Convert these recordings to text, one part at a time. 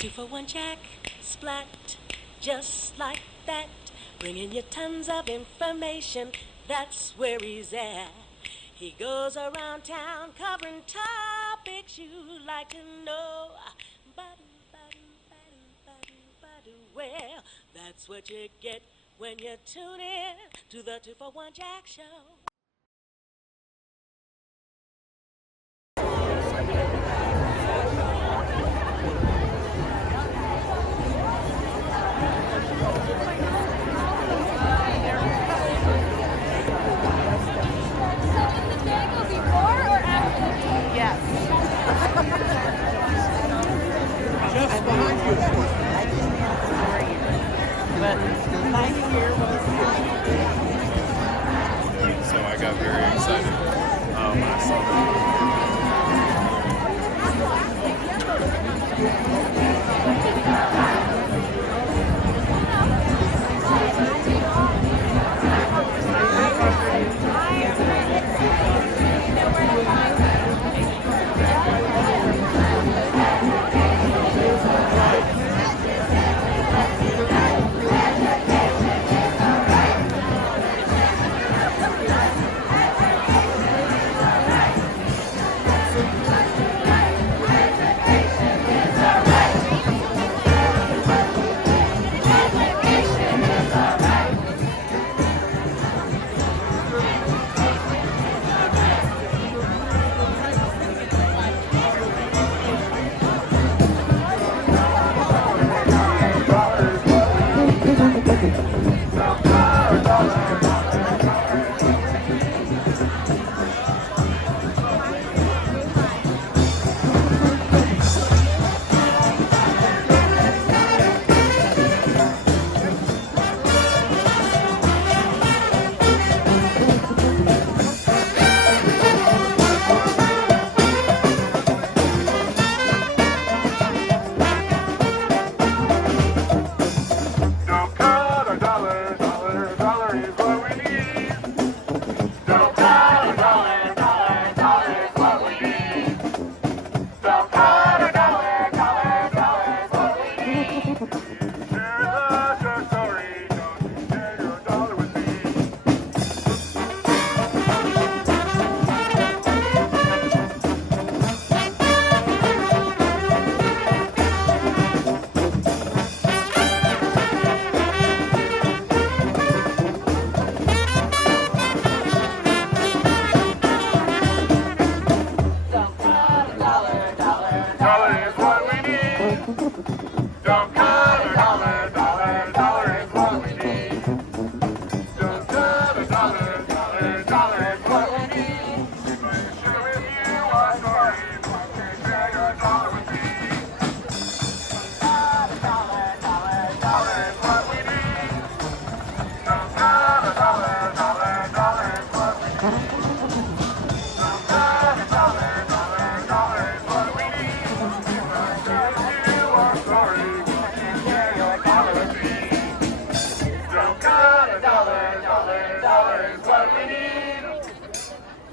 2-for-1 Jack, splat, just like that. Bringing you tons of information, that's where he's at. He goes around town covering topics you'd like to know. Well, that's what you get when you tune in to the 2-for-1 Jack Show. Just behind you. But behind you here was. So I got very excited when I saw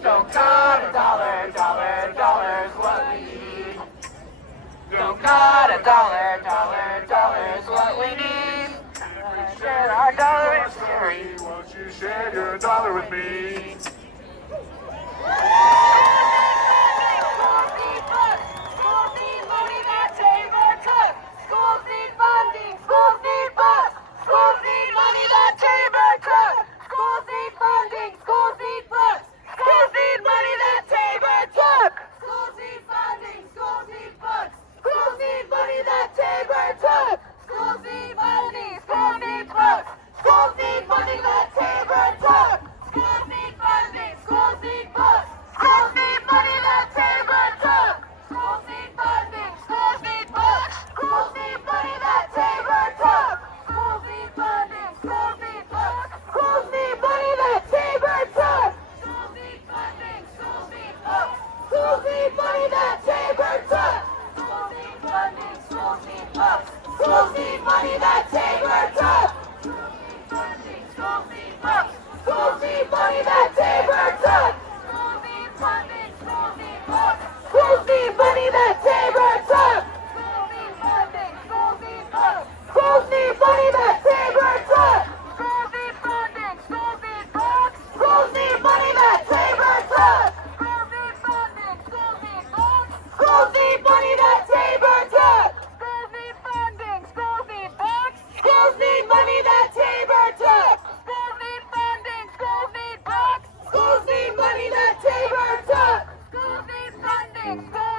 Don't cut a dollar, dollar, dollar's what we need. Don't cut a dollar, dollar, dollar's what we need. We share our dollar story. Won't you share your dollar with me? Schools need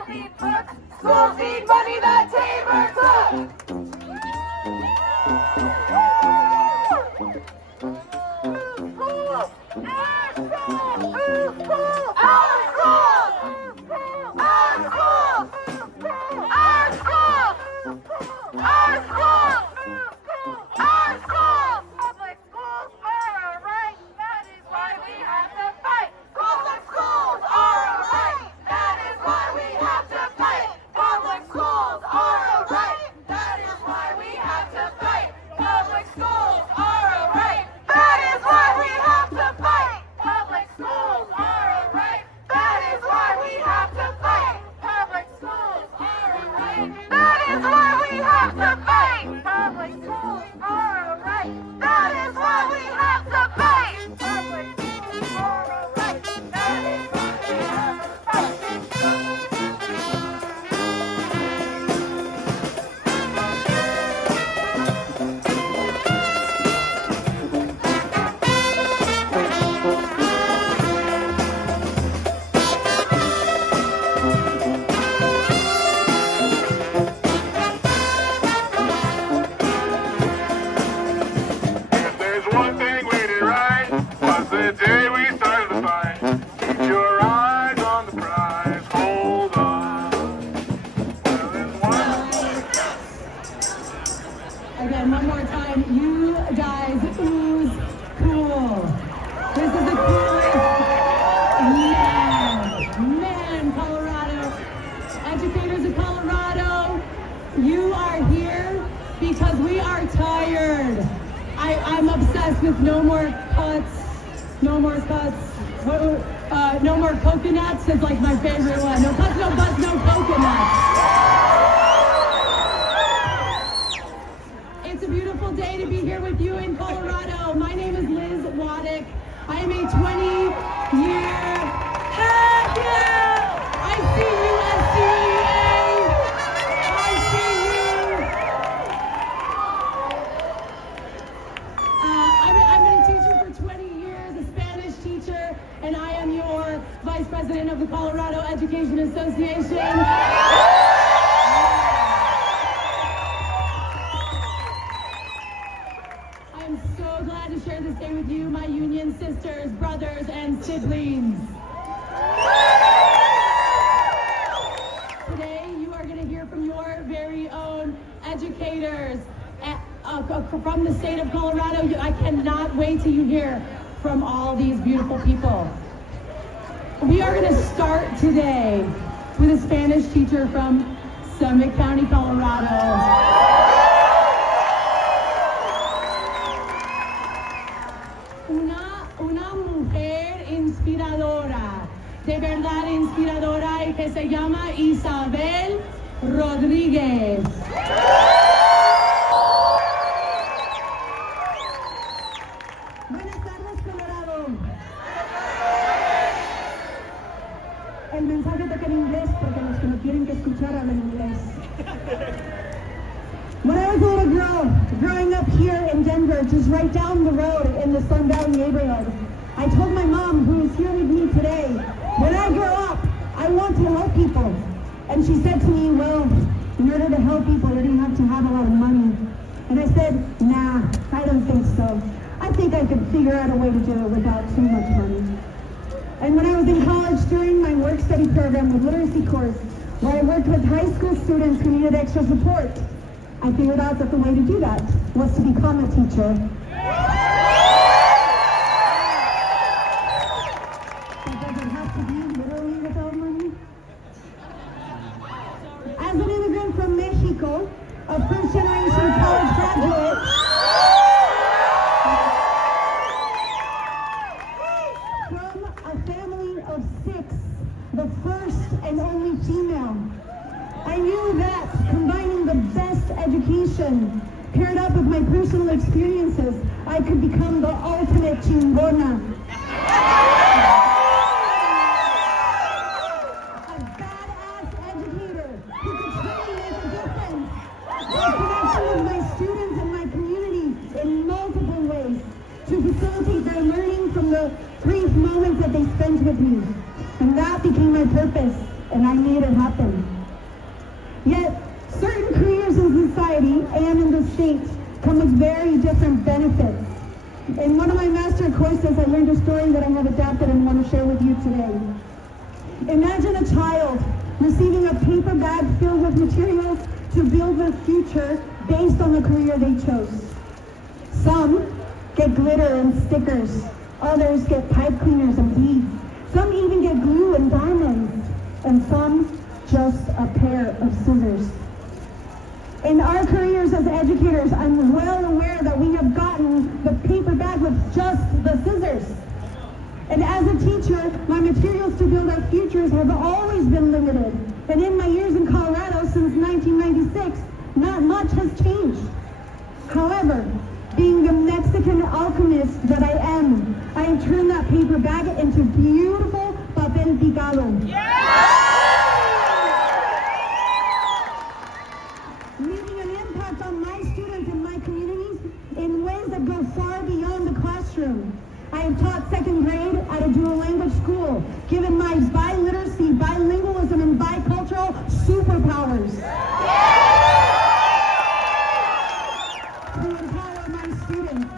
need books. Schools need money that Tabor took. Again, one more time, you guys ooze cool. This is the coolest man, Colorado. Educators of Colorado, you are here because we are tired. I'm obsessed with no more cuts, no more cuts. No more coconuts is like my favorite one. No cuts, no butts, no coconuts. It's a beautiful day to be here with you in Colorado. My name is Liz Waddick. I am a 20-year, heck yeah! I see you, SCEA! I see you! I've been a teacher for 20 years, a Spanish teacher, and I am your Vice President of the Colorado Education Association. I'm so glad to share this day with you, my union sisters, brothers, and siblings. Today, you are going to hear from your very own educators from the state of Colorado. I cannot wait till you hear from all these beautiful people. We are going to start today with a Spanish teacher from Summit County, Colorado. Una mujer inspiradora, de verdad inspiradora, y que se llama Isabel Rodríguez. Buenas tardes, Colorado. El mensaje toca en inglés porque los que no quieren que escuchar hablan inglés. When I was a little girl, growing up here in Denver, just right down the road in the Sun Valley neighborhood, I told my mom, who is here with me today, when I grow up, I want to help people. And she said to me, well, in order to help people, you're going to have a lot of money. And I said, nah, I don't think so. I think I could figure out a way to do it without too much money. And when I was in college, during my work-study program with literacy course, where I worked with high school students who needed extra support, I figured out that the way to do that was to become a teacher. It doesn't have to be literally without money. As an immigrant from Mexico, a first-generation college graduate, from a family of 6, the first and only female, I knew that combining the best education paired up with my personal experiences, I could become the ultimate chingona. A badass educator who could truly make a difference by connecting with my students and my community in multiple ways to facilitate their learning from the brief moments that they spent with me. And that became my purpose. and I made it happen. Yet, certain careers in society and in the state come with very different benefits. In one of my master courses, I learned a story that I have adapted and want to share with you today. Imagine a child receiving a paper bag filled with materials to build their future based on the career they chose. Some get glitter and stickers. Others get pipe cleaners and beads. Some even get glue and diamonds. And some just a pair of scissors. In our careers as educators, I'm well aware that we have gotten the paper bag with just the scissors. And as a teacher, my materials to build our futures have always been limited. And in my years in Colorado since 1996, not much has changed. However, being the Mexican alchemist that I am, I have turned that paper bag into beautiful papel picado. Leaving an impact on my students and my communities in ways that go far beyond the classroom. I have taught second grade at a dual language school, given my biliteracy, bilingualism, and bicultural superpowers. To empower my students.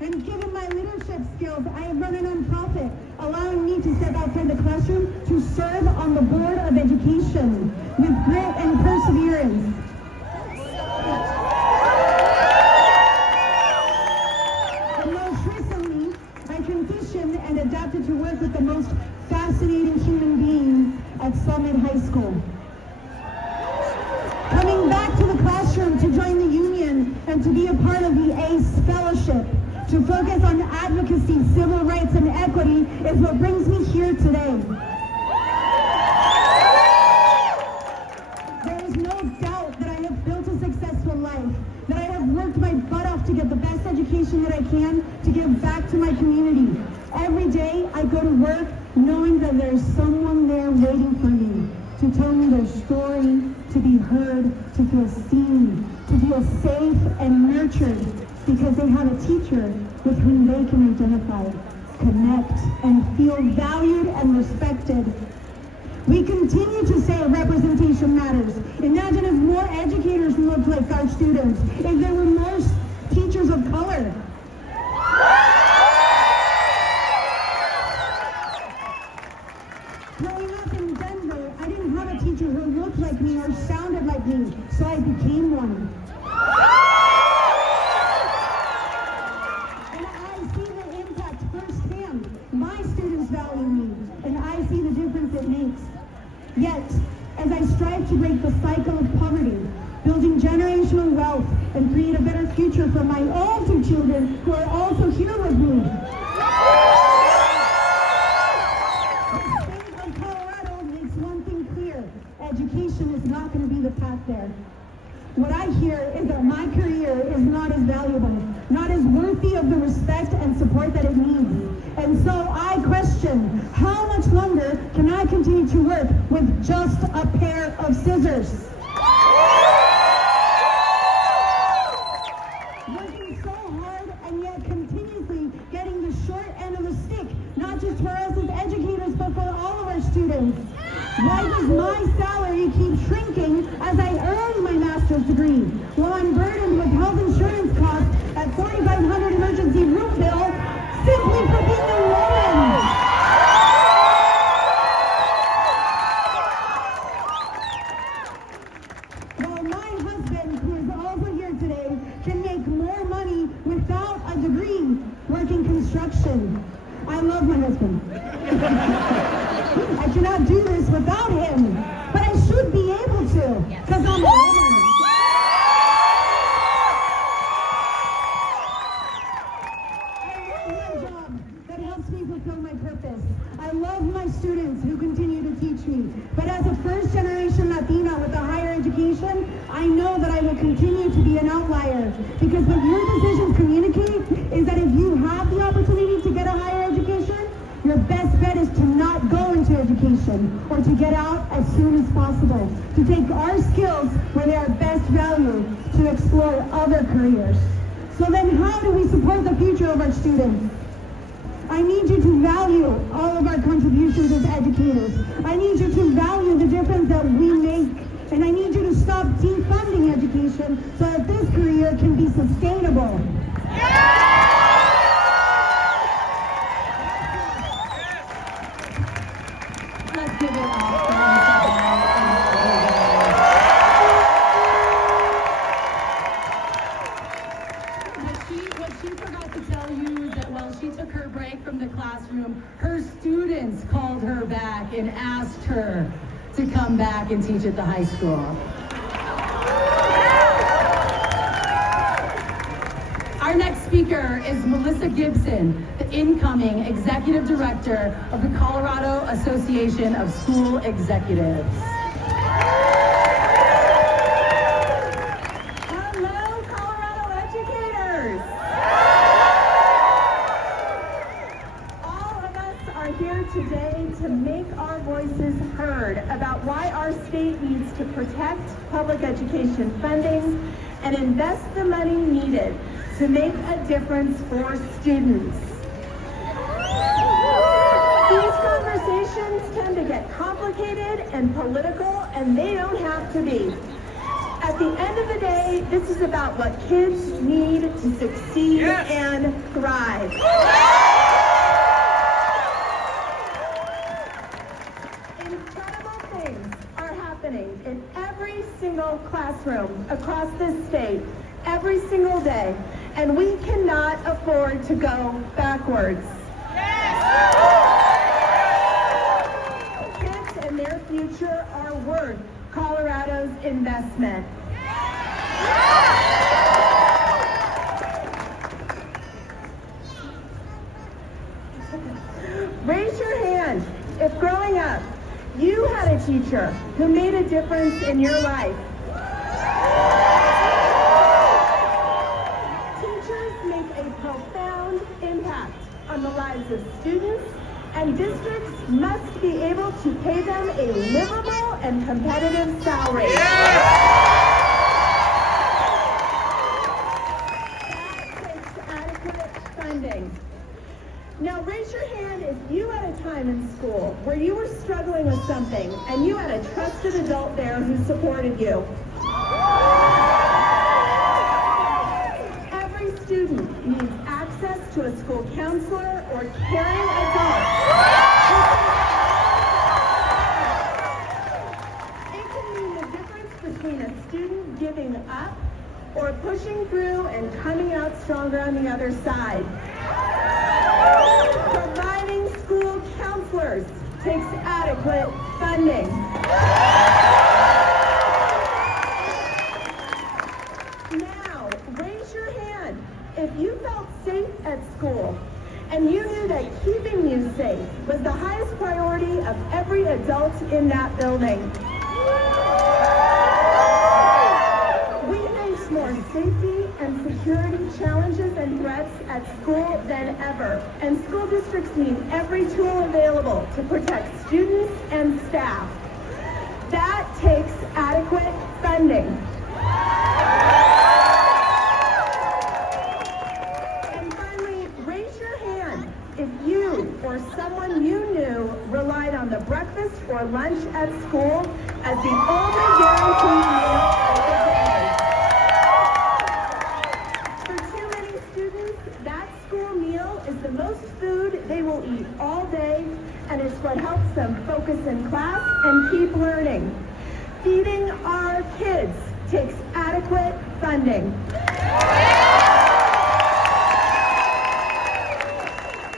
And given my leadership skills, I have run a nonprofit, allowing me to step outside the classroom to serve on the board of education with grit and perseverance. And most recently, I transitioned and adapted to work with the most fascinating human beings at Summit High School. Coming back to the classroom to join the union and to be a part of the ACE Fellowship, to focus on advocacy, civil rights, and equity is what brings me here today. There is no doubt that I have built a successful life, that I have worked my butt off to get the best education that I can to give back to my community. Every day I go to work knowing that there's someone there waiting for me to tell me their story, to be heard, to feel seen, to feel safe and nurtured because they have a teacher with whom they can identify, connect, and feel valued and respected. We continue to say representation matters. Imagine if more educators looked like our students, if there were more teachers of color. Growing up in Denver, I didn't have a teacher who looked like me or sounded like me, so I became one. And I see the impact firsthand. My students value me, and I see the difference it makes. Yet, as I strive to break the cycle of poverty, building generational wealth, and create a better future for my own two children who are also here with me, education is not going to be the path there. What I hear is that my career is not as valuable, not as worthy of the respect and support that it needs. And so I question, how much longer can I continue to work with just a pair of scissors? Working so hard and yet continuously getting the short end of the stick, not just for us as educators, but for all of our students. Why does my salary keep shrinking as I earn my master's degree, while I'm burdened with health insurance costs at $4,500 emergency room bill simply for being a woman? While my husband, who is also here today, can make more money without a degree working construction. I love my husband. I cannot do this without him, but I should be able to, because I'm a woman. I love my job that helps me fulfill my purpose. I love my students who continue to teach me. But as a first-generation Latina with a higher education, I know that I will continue to be an outlier, because what your decisions communicate is that if you have the opportunity to get a higher education, your best bet is to not go into education or to get out as soon as possible, to take our skills where they are best valued, to explore other careers. So then how do we support the future of our students? I need you to value all of our contributions as educators. I need you to value the difference that we make. And I need you to stop defunding education so that this career can be sustainable. Let's give it up. What she forgot to tell you is that while she took her break from the classroom, her students called her back and asked her to come back and teach at the high school. Our next speaker is Melissa Gibson, the incoming Executive Director of the Colorado Association of School Executives. Hello, Colorado educators! All of us are here today to make our voices heard about why our state needs to protect public education funding and invest the money needed to make a difference for students. These conversations tend to get complicated and political, and they don't have to be. At the end of the day, this is about what kids need to succeed and thrive. Incredible things are happening in every single classroom across this state, every single day, and we cannot afford to go backwards. Kids and their future are worth Colorado's investment. Raise your hand if growing up you had a teacher who made a difference in your life. Teachers make a profound impact on the lives of students, and districts must be able to pay them a livable and competitive salary. That takes adequate funding. Now raise your hand if you had a time in school where you were struggling with something and you had a trusted adult there who supported you. Every student needs access to a school counselor or caring adult. It can mean the difference between a student giving up or pushing through and coming out stronger on the other side. Providing school counselors takes adequate funding. Now, raise your hand if you felt safe at school and you knew that keeping you safe was the highest priority of every adult in that building. We face more safety and security challenges and threats at school than ever, and school districts need every tool available to protect students and staff. That takes adequate funding. And finally, raise your hand if you or someone you knew relied on the breakfast or lunch at school as the only guaranteed meal of the day. For too many students, that school meal is the most food they will eat all day, and it's what helps them focus in class and keep learning. Feeding our kids takes adequate funding.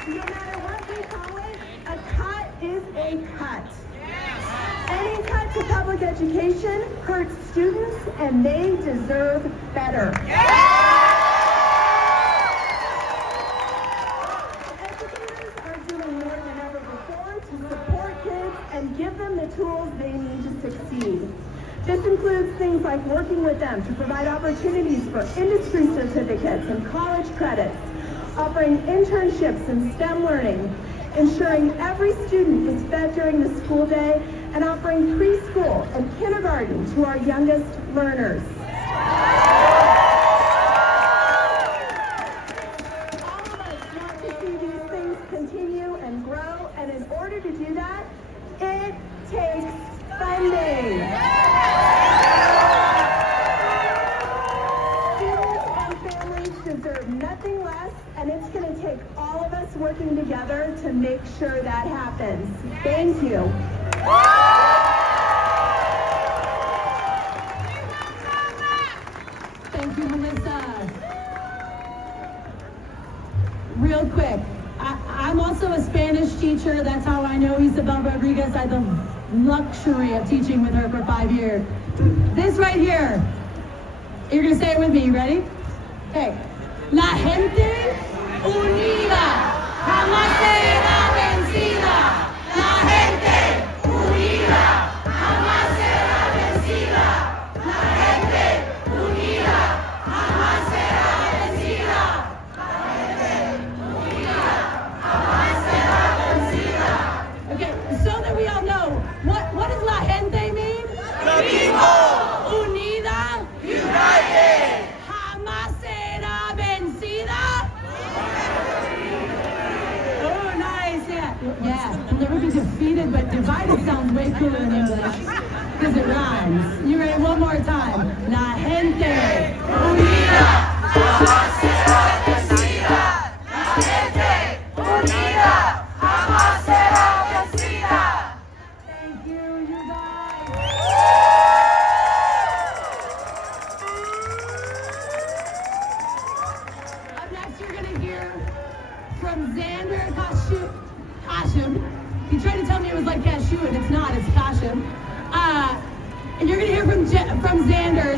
No matter what we call it, a cut is a cut. Any cut to public education hurts students, and they deserve better. Educators are doing more than ever before to support kids and give them the tools they need to succeed. This includes things like working with them to provide opportunities for industry certificates and college credits, offering internships in STEM learning, ensuring every student is fed during the school day, and offering preschool and kindergarten to our youngest learners. All of us want to see these things continue. make sure that happens. Thank you. Thank you, Melissa. Real quick, I'm also a Spanish teacher. That's how I know Isabel Rodriguez. I had the luxury of teaching with her for 5 years. This right here, you're gonna say it with me, you ready? Okay. La gente unida jamás será vencida. La gente unida jamás será vencida. La gente unida jamás será vencida. La gente unida jamás será vencida. Okay, so that we all know, what does la gente mean? The people. Unida. United. Jamás será vencida. Oh, nice, yeah. Yeah, we'll never be defeated, but divided sounds way cooler in English because it rhymes. You ready? One more time. La gente unida jamás será vencida. La gente unida jamás será vencida. Thank you, you guys. Up next, you're gonna hear from Xander Kashim. He tried to tell me it was like cashew, and it's not. It's Kashim. And you're gonna hear from Xander.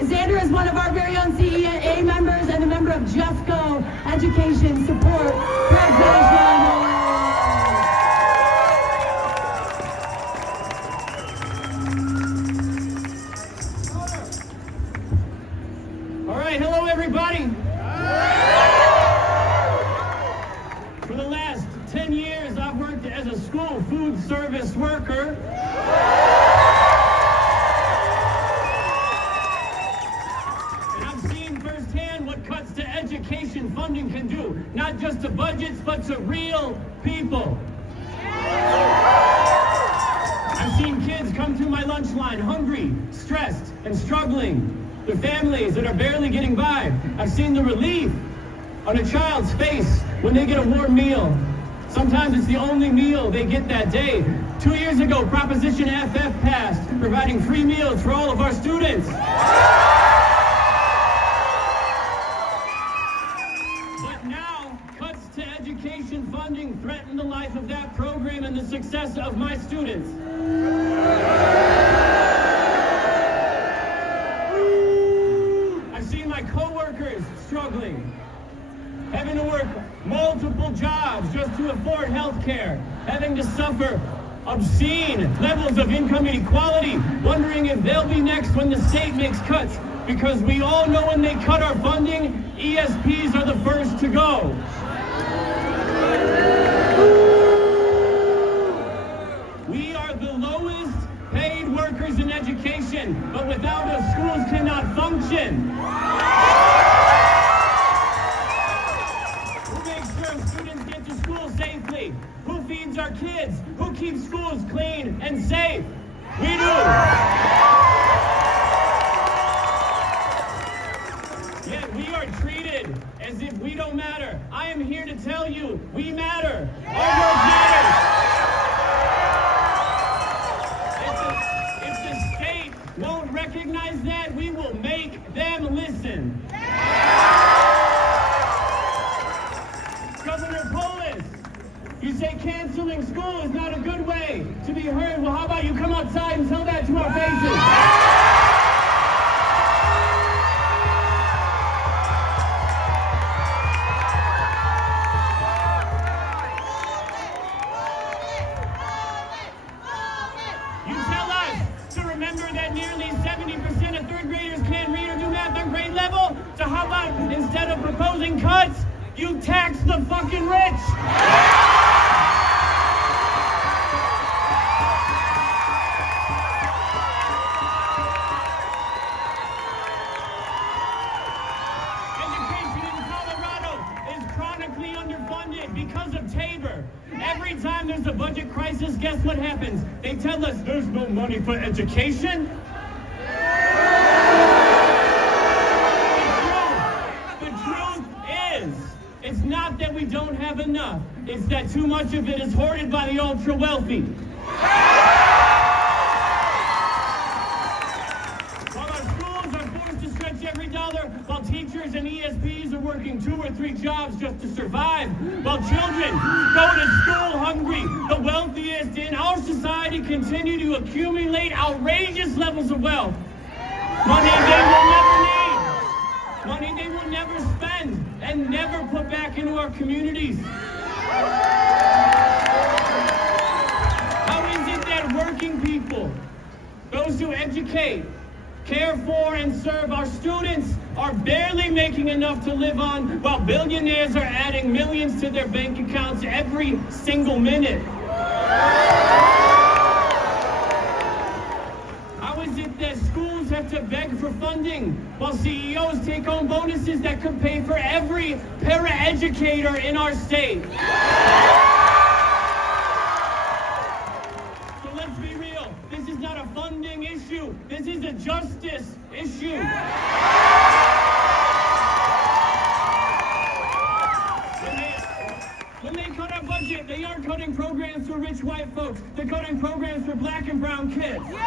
Xander is one of our very own CEA members and a member of Just Go Education Support Provision. All right, hello everybody. For the last 10 years, I've worked as a school food service worker. And I've seen firsthand what cuts to education funding can do, not just to budgets, but to real people. I've seen kids come through my lunch line hungry, stressed, and struggling. Their families that are barely getting by. I've seen the relief on a child's face when they get a warm meal. Sometimes it's the only meal they get that day. 2 years ago, Proposition FF passed, providing free meals for all of our students. But now, cuts to education funding threaten the life of that program and the success of my students. I've seen my coworkers struggling, having to work multiple jobs just to afford health care, having to suffer obscene levels of income inequality, wondering if they'll be next when the state makes cuts, because we all know when they cut our funding, ESPs are the first to go. We are the lowest paid workers in education, but without us, schools cannot function. Who makes sure students get to school safely? Who feeds our kids? Who keeps schools clean and safe? We do. Yet we are treated as if we don't matter. I am here to tell you, we matter. Our work matters. If the state won't recognize that, we will make them listen. Governor Polis, you say canceling school is not a good way to be heard. Well, how about you come outside and tell that to our faces? You tell us to remember that nearly 70% of third graders can't read or do math on grade level. So how about instead of proposing cuts, you tax the fucking rich? Education in Colorado is chronically underfunded because of Tabor. Every time there's a budget crisis, guess what happens? They tell us there's no money for education. The truth is, it's not that we we don't have enough. It's that too much of it is hoarded by the ultra-wealthy. While our schools are forced to stretch every dollar, while teachers and ESPs are working 2 or 3 jobs just to survive, while children go to school hungry, the wealthiest in our society continue to accumulate outrageous levels of wealth. Money they will never need. Money they will never spend and never put back into our communities. How is it that working people, those who educate, care for and serve our students, are barely making enough to live on, while billionaires are adding millions to their bank accounts every single minute? How is it that schools have to beg for funding while CEOs take home bonuses that could pay for every paraeducator in our state? So let's be real. This is not a funding issue. This is a justice issue. When they cut our budget, they aren't cutting programs for rich white folks. They're cutting programs for black and brown kids. They're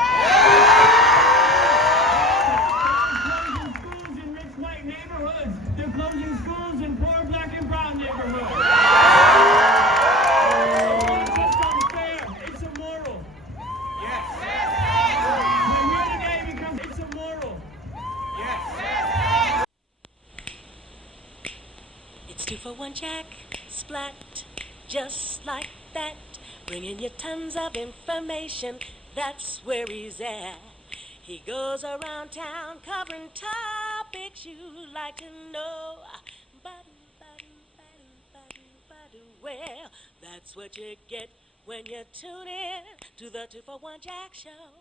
closing schools in rich white neighborhoods. They're closing schools in poor black and brown neighborhoods. It's not just unfair, it's immoral. We're here today because it's immoral. It's 2 for 1 Jack, splat, just like that. Bringing you tons of information, that's where he's at. He goes around town covering topics you'd like to know. Well, that's what you get when you tune in to the 2 for 1 Jack Show.